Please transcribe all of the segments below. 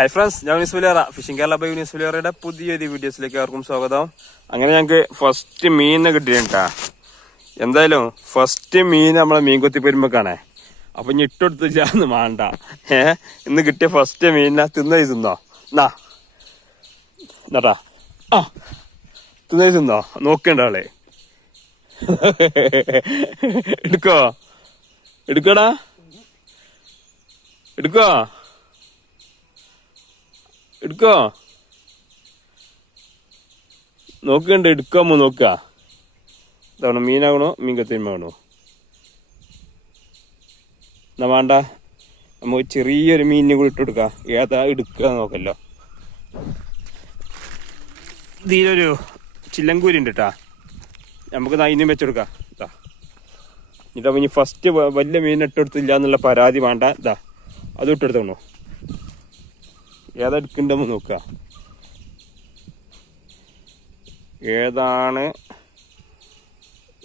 Hi friends, ഞാൻ Younis Valiyara phishing Kerala by Younis വലിയറയുടെ പുതിയൊരു വീഡിയോസിലേക്ക് അവർക്കും സ്വാഗതം. അങ്ങനെ ഞങ്ങൾക്ക് ഫസ്റ്റ് മീനിനെ കിട്ടിയിട്ടാ. എന്തായാലും ഫസ്റ്റ് മീൻ നമ്മളെ മീൻ കൊത്തി പെരുമ്പക്കാണേ. അപ്പൊ ഇനി ഇട്ടെടുത്തില്ലാന്ന് വേണ്ട. ഇന്ന് കിട്ടിയ ഫസ്റ്റ് മീനിനെ തിന്നോ എന്നാ എന്നാട്ടാ. ആ തിന്നോ നോക്കണ്ട ആളെ. എടുക്കടാ എടുക്കോ നോക്കണ്ട് എടുക്കാമോ നോക്ക. ഇതാവണോ മീനാകണോ മീൻ കത്തിരിമാകണോ എന്നാ വേണ്ട. നമുക്ക് ചെറിയൊരു മീനിനെ കൂടി ഇട്ട് കൊടുക്കാം. ഏതാ എടുക്കുക നോക്കല്ലോ. ഇതിലൊരു ചില്ലങ്കൂരി ഉണ്ട് കേട്ടാ. നമുക്ക് അതിനും വെച്ചെടുക്കാം. ഇതാ ഇനി ഫസ്റ്റ് വലിയ മീൻ ഇട്ടെടുത്തില്ല എന്നുള്ള പരാതി വേണ്ട. ഇതാ അതും ഇട്ടെടുത്തോണോ. ഏതാ എടുക്കണ്ടെന്ന് നോക്കുക. ഏതാണ്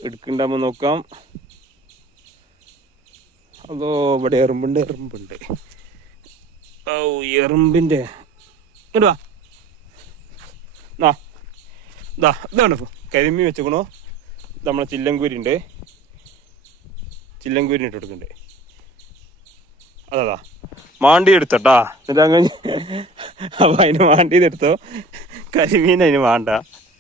എടുക്കണ്ടെന്ന് നോക്കാം. അതോ ഇവിടെ എറുമ്പുണ്ട്. ഓ എറുമ്പിന്റെ ഇടുവാ. ഇതാണ് കരിമീൻ വെച്ചേക്കണോ. നമ്മളെ ചില്ലങ്കൂരി ഉണ്ട്. ചില്ലങ്കൂരിന് ഇട്ട് കൊടുക്കണ്ടേ. അതാ മാണ്ടി എടുത്തോട്ടാ. എന്നിട്ട് അങ്ങനെ അപ്പൊ അതിന് മാണ്ടിയത് എടുത്തോ. കരിമീൻ അതിന് വേണ്ട.